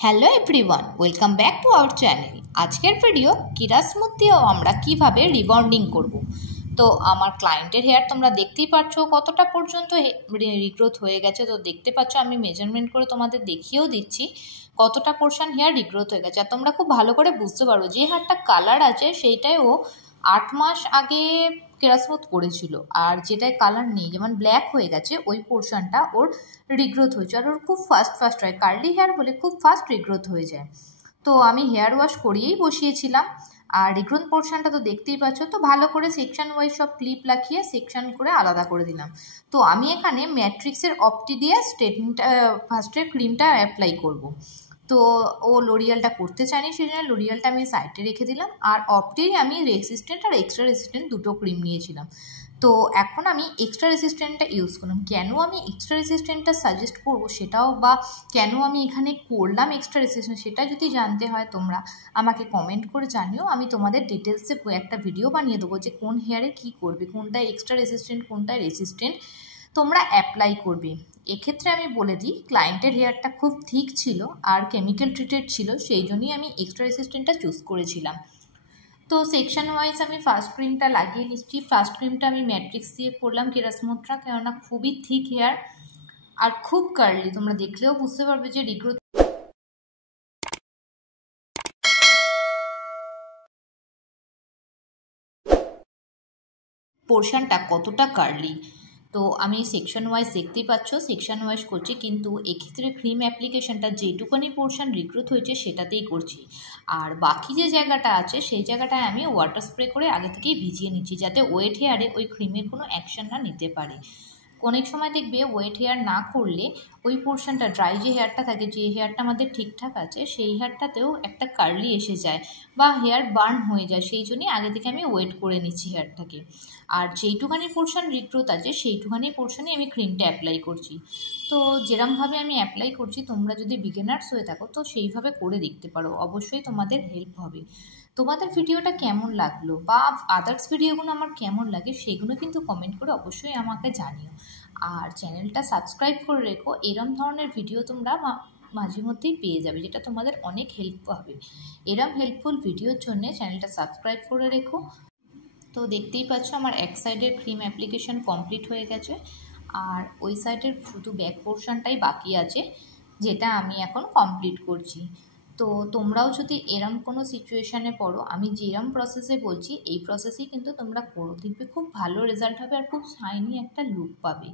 Hello everyone, welcome back to our channel. আজকের video কেরাসমুথ দিয়েও আমরা কিভাবে রিবন্ডিং করব। তো আমার ক্লায়েন্টের হেয়ার তোমরা দেখতেই পাচ্ছ কতটা পর্যন্ত রিগ্রোথ হয়ে গেছে। তো দেখতে পাচ্ছ আমি মেজারমেন্ট করে তোমাদের দেখিয়েও দিচ্ছি কতটা পোর্শন হেয়ার রিগ্রোথ হয়ে গেছে। আর তোমরা খুব ভালো করে বুঝতে পারো যে হেয়ারটা কালার আছে সেইটাই ও 8 মাস আগে কেরাসমুথ করেছিল, আর যেটায় কালার নেই যেমন ব্ল্যাক হয়ে গেছে ওই পোর্শনটা ওর রিগ্রোথ হয়েছে। আর ওর খুব ফাস্ট হয়, কার্লি হেয়ার বলে খুব ফাস্ট রিগ্রোথ হয়ে যায়। তো আমি হেয়ার ওয়াশ করিয়েই বসিয়েছিলাম। আর রিগ্রোথ পোর্শনটা তো দেখতেই পাচ্ছ। তো ভালো করে সেকশন ওয়াইজ সব ক্লিপ লাগিয়ে সেকশন করে আলাদা করে দিলাম। তো আমি এখানে ম্যাট্রিক্সের অপটি দিয়ে স্ট্রেটনিংটা ফার্স্টের ক্রিমটা অ্যাপ্লাই করব। তো ও লোরিয়ালটা করতে চায়নি, সেই জন্য লোরিয়ালটা আমি সাইডে রেখে দিলাম। আর অপটেই আমি রেসিস্ট্যান্ট আর এক্সট্রা রেসিস্ট্যান্ট দুটো ক্রিম নিয়েছিলাম। তো এখন আমি এক্সট্রা রেসিস্ট্যান্টটা ইউজ করলাম। কেন আমি এক্সট্রা রেসিস্ট্যান্টটা সাজেস্ট করবো সেটাও, বা কেন আমি এখানে করলাম এক্সট্রা রেসিস্ট্যান্ট, সেটা যদি জানতে হয় তোমরা আমাকে কমেন্ট করে জানিও। আমি তোমাদের ডিটেলসে একটা ভিডিও বানিয়ে দেবো যে কোন হেয়ারে কী করবে, কোনটা এক্সট্রা রেসিস্ট্যান্ট কোনটা রেসিস্ট্যান্ট তোমরা অ্যাপ্লাই করবে। এক্ষেত্রে আমি বলে দিই, ক্লায়েন্টের হেয়ারটা খুব থিক ছিল আর কেমিক্যাল ট্রিটেড ছিল, সেই জন্যই আমি এক্সট্রা রেসিস্ট্যান্টটা চুজ করেছিলাম। তো সেকশন ওয়াইজ আমি ফার্স্ট ক্রিমটা লাগিয়ে নিচ্ছি। ফার্স্ট ক্রিমটা আমি ম্যাট্রিক্স দিয়ে করলাম কেরাসমুথটা, কেননা খুবই থিক হেয়ার আর খুব কার্লি। তোমরা দেখলেও বুঝতে পারবে যে রিগ্রোথ পোর্শনটা কতটা কার্লি। তো আমি সেকশন ওয়াইজ দেখতেই পাচ্ছ সেকশন ওয়াইজ করছি, কিন্তু এক্ষেত্রে ক্রিম অ্যাপ্লিকেশনটা যেটুকুনি পোর্শন রিগ্রোথ হয়েছে সেটাতেই করছি। আর বাকি যে জায়গাটা আছে সেই জায়গাটায় আমি ওয়াটার স্প্রে করে আগে থেকেই ভিজিয়ে নিচ্ছি, যাতে ওয়েট হেয়ারে ওই ক্রিমের কোনো অ্যাকশন না নিতে পারে। অনেক সময় দেখবে ওয়েট হেয়ার না করলে ওই পোর্শনটা ড্রাই যে হেয়ারটা থাকে, যে হেয়ারটা আমাদের ঠিকঠাক আছে সেই হেয়ারটাতেও একটা কার্লি এসে যায় বা হেয়ার বার্ন হয়ে যায়। সেই জন্যই আগে থেকে আমি ওয়েট করে নিচ্ছি হেয়ারটাকে। আর যেইটুখানি পোর্শন রিগ্রোথ আছে সেইটুখানি পোর্শনে আমি ক্রিমটা অ্যাপ্লাই করছি। তো যেরমভাবে আমি অ্যাপ্লাই করছি তোমরা যদি বিগিনার্স হয়ে থাকো তো সেইভাবে করে দেখতে পারো, অবশ্যই তোমাদের হেল্প হবে। তোমাদের ভিডিওটা কেমন লাগলো বা আদার্স ভিডিওগুলো আমার কেমন লাগে সেগুলো কিন্তু কমেন্ট করে অবশ্যই আমাকে জানিও। আর চ্যানেলটা সাবস্ক্রাইব করে রেখো, এরম ধরনের ভিডিও তোমরা মাঝে মধ্যেই পেয়ে যাবে, যেটা তোমাদের অনেক হেল্প হবে। এরম হেল্পফুল ভিডিওর জন্য চ্যানেলটা সাবস্ক্রাইব করে রেখো। তো দেখতেই পাচ্ছ আমার এক সাইডের ক্রিম অ্যাপ্লিকেশন কমপ্লিট হয়ে গেছে, আর ওই সাইডের শুধু ব্যাক পোর্শনটাই বাকি আছে, যেটা আমি এখন কমপ্লিট করছি। তো তোমরাও যদি এরম কোনো সিচুয়েশানে পড়ো, আমি যেরম প্রসেসে বলছি এই প্রসেসেই কিন্তু তোমরা করো, দেখবে খুব ভালো রেজাল্ট হবে আর খুব শাইনি একটা লুক পাবে।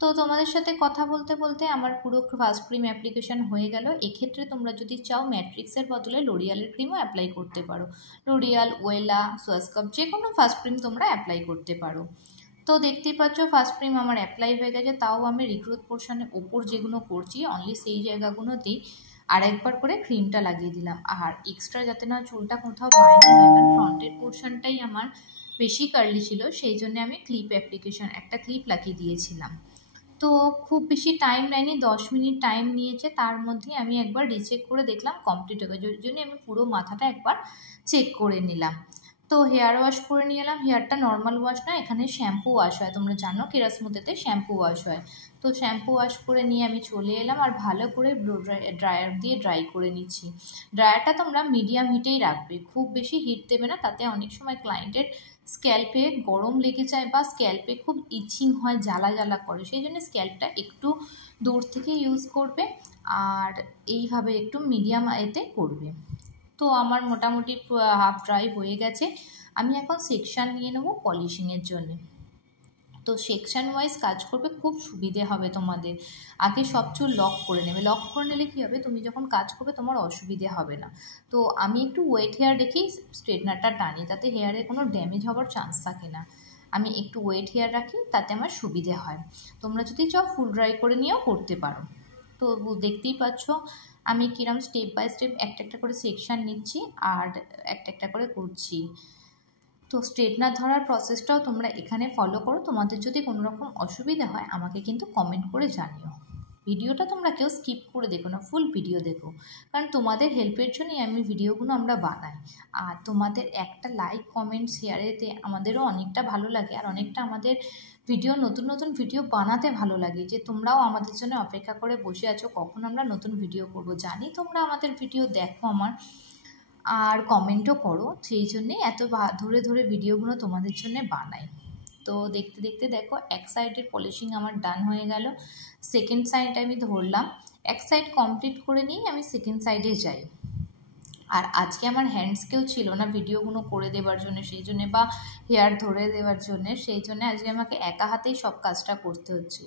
তো তোমাদের সাথে কথা বলতে বলতে আমার পুরো ফার্স্ট ক্রিম অ্যাপ্লিকেশন হয়ে গেল। এক্ষেত্রে তোমরা যদি চাও ম্যাট্রিক্সের বদলে লোরিয়ালের ক্রিমও অ্যাপ্লাই করতে পারো। লোরিয়াল, ওয়েলা, সোয়াসকাপ যে কোনো ফার্স্ট ক্রিম তোমরা অ্যাপ্লাই করতে পারো। তো দেখতেই পাচ্ছ ফার্স্ট ক্রিম আমার অ্যাপ্লাই হয়ে গেছে, তাও আমি রিগ্রোথ পোর্শনের ওপর যেগুলো করছি অনলি সেই জায়গাগুলোতেই আরেকবার করে ক্রিমটা লাগিয়ে দিলাম। আর এক্সট্রা যাতে না চুলটা কোথাও বাইরে হয়, কারণ ফ্রন্টের পোর্শনটাই আমার বেশি কার্লি ছিল, সেই জন্য আমি ক্লিপ অ্যাপ্লিকেশন একটা ক্লিপ লাগিয়ে দিয়েছিলাম। তো খুব বেশি টাইম নেয়নি, 10 মিনিট টাইম নিয়েছে, তার মধ্যে আমি একবার রিচেক করে দেখলাম কমপ্লিট হয়ে গেছে। ওই জন্য আমি পুরো মাথাটা একবার চেক করে নিলাম। তো হেয়ার ওয়াশ করে নিয়ে এলাম। হেয়ারটা নর্মাল ওয়াশ না, এখানে শ্যাম্পু ওয়াশ হয়, তোমরা জানো কেরাসমুথেতে শ্যাম্পু ওয়াশ হয়। তো শ্যাম্পু ওয়াশ করে নিয়ে আমি চলে এলাম আর ভালো করে ব্লো ড্রায়ার দিয়ে ড্রাই করে নিচ্ছি। ড্রায়ারটা তোমরা মিডিয়াম হিটেই রাখবে, খুব বেশি হিট দেবে না, তাতে অনেক সময় ক্লায়েন্টের স্ক্যাল্পে গরম লেগে যায় বা স্ক্যাল্পে খুব ইচিং হয়, জ্বালা জ্বালা করে, সেই জন্য স্ক্যাল্পটা একটু দূর থেকে ইউজ করবে আর এইভাবে একটু মিডিয়াম এতে করবে। তো আমার মোটামুটি হাফ ড্রাই হয়ে গেছে। আমি এখন সেকশান নিয়ে নেবো পলিশিংয়ের জন্যে। তো সেকশান ওয়াইজ কাজ করবে, খুব সুবিধে হবে তোমাদের। আগে সব চুল লক করে নেবে, লক করে নিলে কী হবে, তুমি যখন কাজ করবে তোমার অসুবিধে হবে না। তো আমি একটু ওয়েট হেয়ার রেখেই স্ট্রেটনারটা টানি, তাতে হেয়ারে কোনো ড্যামেজ হওয়ার চান্স থাকে না। আমি একটু ওয়েট হেয়ার রাখি, তাতে আমার সুবিধে হয়। তোমরা যদি চাও ফুল ড্রাই করে নিয়েও করতে পারো। তো দেখতেই পাচ্ছ আমি কিরম স্টেপ বাই স্টেপ একটা একটা করে সেকশান নিচ্ছি আর একটা একটা করে করছি। তো স্ট্রেটনার ধরার প্রসেসটাও তোমরা এখানে ফলো করো। তোমাদের যদি কোনো রকম অসুবিধা হয় আমাকে কিন্তু কমেন্ট করে জানিও। ভিডিওটা তোমরা কেউ স্কিপ করে দেখো না, ফুল ভিডিও দেখো, কারণ তোমাদের হেল্পের জন্যই আমি ভিডিওগুলো আমরা বানাই। আর তোমাদের একটা লাইক কমেন্ট শেয়ারেতে আমাদেরও অনেকটা ভালো লাগে, আর অনেকটা আমাদের ভিডিও নতুন নতুন ভিডিও বানাতে ভালো লাগে, যে তোমরাও আমাদের জন্য অপেক্ষা করে বসে আছো কখন আমরা নতুন ভিডিও করব। জানি তোমরা আমাদের ভিডিও দেখো আমার, আর কমেন্টও করো, সেই জন্যে এত ধরে ধরে ভিডিওগুলো তোমাদের জন্য বানাই। তো দেখতে দেখতে দেখো এক সাইডের পলিশিং আমার ডান হয়ে গেল, সেকেন্ড সাইড আমি ধরলাম, এক সাইড কমপ্লিট করে নিয়ে আমি সেকেন্ড সাইডে যাই। আর আজকে আমার হ্যান্ডস কেউ ছিল না ভিডিওগুলো করে দেওয়ার জন্য, সেই জন্যে বা হেয়ার ধরে দেওয়ার জন্য, সেই জন্য আজকে আমাকে একা হাতেই সব কাজটা করতে হচ্ছে।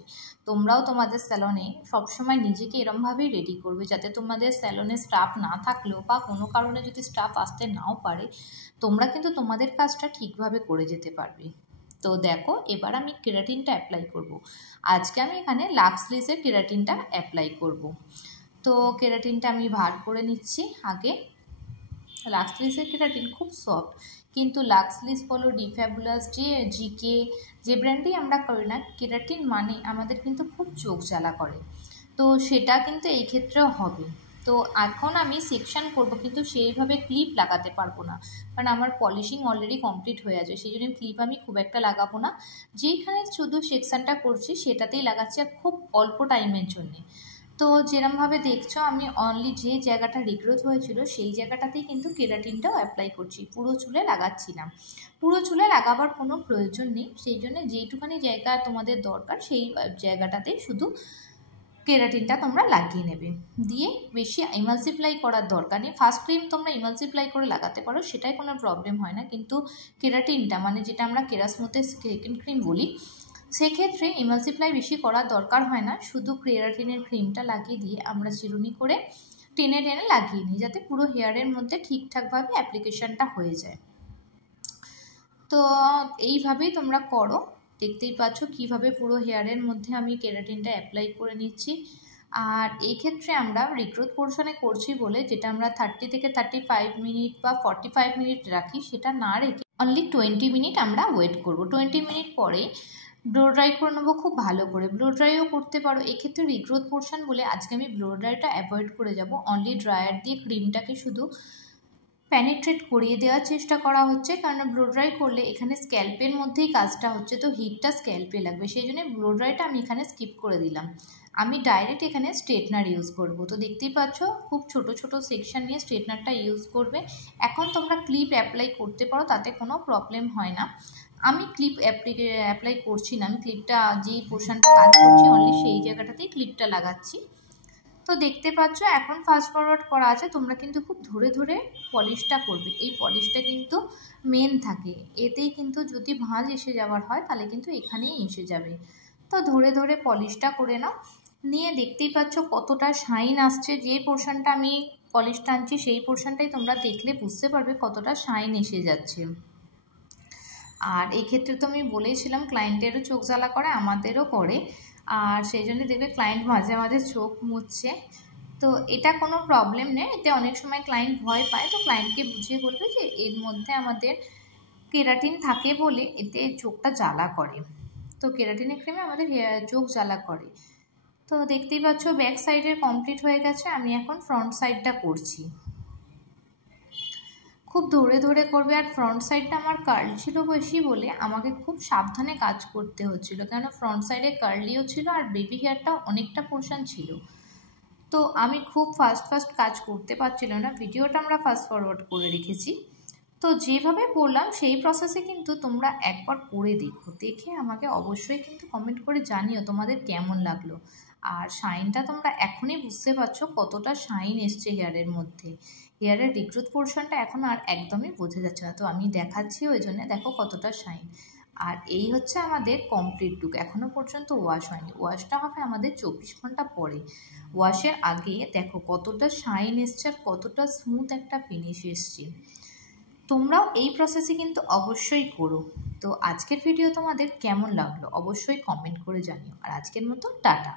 তোমরাও তোমাদের স্যালনে সবসময় নিজেকে এরমভাবেই রেডি করবে, যাতে তোমাদের স্যালনে স্টাফ না থাকলেও বা কোনো কারণে যদি স্টাফ আসতে নাও পারে, তোমরা কিন্তু তোমাদের কাজটা ঠিকভাবে করে যেতে পারবে। তো দেখো এবার আমি কেরাটিনটা অ্যাপ্লাই করব। আজকে আমি এখানে লাক্স লিসের কেরাটিনটা অ্যাপ্লাই করব। তো কেরাটিনটা আমি ভার করে নিচ্ছি আগে। লাক্স লিসের কেরাটিন খুব সফট, কিন্তু লাক্স লিস বলো, ডিফ্যাবুলাস, যে জিকে, যে ব্র্যান্ডেই আমরা করি না, কেরাটিন মানে আমাদের কিন্তু খুব চোখ জ্বালা করে, তো সেটা কিন্তু এই ক্ষেত্রেও হবে। তো এখন আমি সেকশন করব, কিন্তু সেইভাবে ক্লিপ লাগাতে পারবো না, কারণ আমার পলিশিং অলরেডি কমপ্লিট হয়ে আছে, সেই জন্য ক্লিপ আমি খুব একটা লাগাবো না। যেইখানে শুধু সেকশনটা করছি সেটাতেই লাগাচ্ছি, আর খুব অল্প টাইমের জন্যে। তো যেরমভাবে দেখছো আমি অনলি যে জায়গাটা রিগ্রোথ হয়েছিল সেই জায়গাটাতেই কিন্তু কেরাটিনটাও অ্যাপ্লাই করছি, পুরো চুলে লাগাচ্ছি না। পুরো চুলে লাগাবার কোনো প্রয়োজন নেই, সেই জন্য যেইটুখানি জায়গা তোমাদের দরকার সেই জায়গাটাতেই শুধু কেরাটিনটা তোমরা লাগিয়ে নেবে। দিয়ে বেশি ইমালসিফ্লাই করার দরকার নেই। ফার্স্ট ক্রিম তোমরা ইমালসিফ্লাই করে লাগাতে পারো, সেটাই কোনো প্রবলেম হয় না, কিন্তু কেরাটিনটা মানে যেটা আমরা কেরাসমুথের সেকেন্ড ক্রিম বলি, সেক্ষেত্রে ইমালসিফ্লাই বেশি করার দরকার হয় না, শুধু কেরাটিনের ক্রিমটা লাগিয়ে দিয়ে আমরা চিরুনি করে টেনে টেনে লাগিয়ে নিই, যাতে পুরো হেয়ারের মধ্যে ঠিকঠাকভাবে অ্যাপ্লিকেশনটা হয়ে যায়। তো এইভাবেই তোমরা করো। দেখতেই পাচ্ছ কীভাবে পুরো হেয়ারের মধ্যে আমি কেরাটিনটা অ্যাপ্লাই করে নিচ্ছি। আর এই ক্ষেত্রে আমরা রিগ্রোথ পোর্শনে করছি বলে, যেটা আমরা 30 থেকে 35 মিনিট বা 45 মিনিট রাখি, সেটা না রেখে অনলি 20 মিনিট আমরা ওয়েট করব। 20 মিনিট পরে ব্লো ড্রাই করে নেবো খুব ভালো করে। ব্লো ড্রাইও করতে পারো, এক্ষেত্রে রিগ্রোথ পোর্শন বলে আজকে আমি ব্লো ড্রাইটা অ্যাভয়েড করে যাব। অনলি ড্রায়ার দিয়ে ক্রিমটাকে শুধু প্যানিট্রেট করিয়ে দেওয়ার চেষ্টা করা হচ্ছে, কারণ ব্লো ড্রাই করলে এখানে স্ক্যাল্পের মধ্যেই কাজটা হচ্ছে, তো হিটটা স্ক্যাল্পে লাগবে, সেই জন্য ব্লো ড্রাইটা আমি এখানে স্কিপ করে দিলাম। আমি ডাইরেক্ট এখানে স্ট্রেটনার ইউজ করব। তো দেখতেই পাচ্ছ খুব ছোট ছোট সেকশন নিয়ে স্ট্রেটনারটা ইউজ করবে। এখন তোমরা ক্লিপ অ্যাপ্লাই করতে পারো, তাতে কোনো প্রবলেম হয় না। আমি ক্লিপ অ্যাপ্লাই করছি না, আমি ক্লিপটা যেই পোর্শনটা কাজ করছি অনলি সেই জায়গাটাতেই ক্লিপটা লাগাচ্ছি। তো দেখতে পাচ্ছ এখন ফাস্ট ফরওয়ার্ড করা আছে, তোমরা কিন্তু খুব ধরে ধরে পলিশটা করবে। এই পলিশটা কিন্তু মেন থাকে, এতেই কিন্তু যদি ভাঁজ এসে যাওয়ার হয় তাহলে কিন্তু এখানেই এসে যাবে। তো ধরে ধরে পলিশটা করে নাও, নিয়ে দেখতেই পাচ্ছ কতটা শাইন আসছে। যে পোর্শনটা আমি পলিশটা আনছি সেই পোর্শনটাই তোমরা দেখলে বুঝতে পারবে কতটা শাইন এসে যাচ্ছে। আর এই ক্ষেত্রে তো আমি বলেছিলাম ক্লায়েন্টেরও চোখ জ্বালা করে, আমাদেরও করে, আর সেই জন্য দেখবে ক্লায়েন্ট মাঝে মাঝে চোখ মুছছে। তো এটা কোনো প্রবলেম নেই, এতে অনেক সময় ক্লায়েন্ট ভয় পায়, তো ক্লায়েন্টকে বুঝিয়ে বলবে যে এর মধ্যে আমাদের কেরাটিন থাকে বলে এতে চোখটা জ্বালা করে। তো কেরাটিনের ক্রিমে আমাদের চোখ জ্বালা করে। তো দেখতেই পাচ্ছ ব্যাক সাইডের কমপ্লিট হয়ে গেছে, আমি এখন ফ্রন্ট সাইডটা করছি। খুব ধরে ধরে করবে, আর ফ্রন্ট সাইডটা আমার কার্ল ছিল বেশি বলে আমাকে খুব সাবধানে কাজ করতে হচ্ছিল, কেন ফ্রন্ট সাইডে কার্লিও ছিল আর বেবি হেয়ারটাও অনেকটা পোর্শন ছিল। তো আমি খুব ফাস্ট কাজ করতে পারছিলাম না, ভিডিওটা আমরা ফাস্ট ফরওয়ার্ড করে রেখেছি। তো যেভাবে বললাম সেই প্রসেসে কিন্তু তোমরা একবার করে দেখো, দেখে আমাকে অবশ্যই কিন্তু কমেন্ট করে জানিও তোমাদের কেমন লাগলো। আর শাইনটা তোমরা এখনই বুঝতে পারছো কতটা শাইন এসছে হেয়ারের মধ্যে। হেয়ারের রিগ্রোথ পোর্শনটা এখন আর একদমই বোঝা যাচ্ছে না, তো আমি দেখাচ্ছি ওই জন্য, দেখো কতটা শাইন। আর এই হচ্ছে আমাদের কমপ্লিট লুক। এখনও পর্যন্ত ওয়াশ হয়নি, ওয়াশটা হবে আমাদের 24 ঘন্টা পরে। ওয়াশের আগে দেখো কতটা শাইন এসছে আর কতটা স্মুথ একটা ফিনিশ এসছে। তোমরাও এই প্রসেসে কিন্তু অবশ্যই করো। তো আজকের ভিডিও তোমাদের কেমন লাগলো অবশ্যই কমেন্ট করে জানিও। আর আজকের মতো টাটা।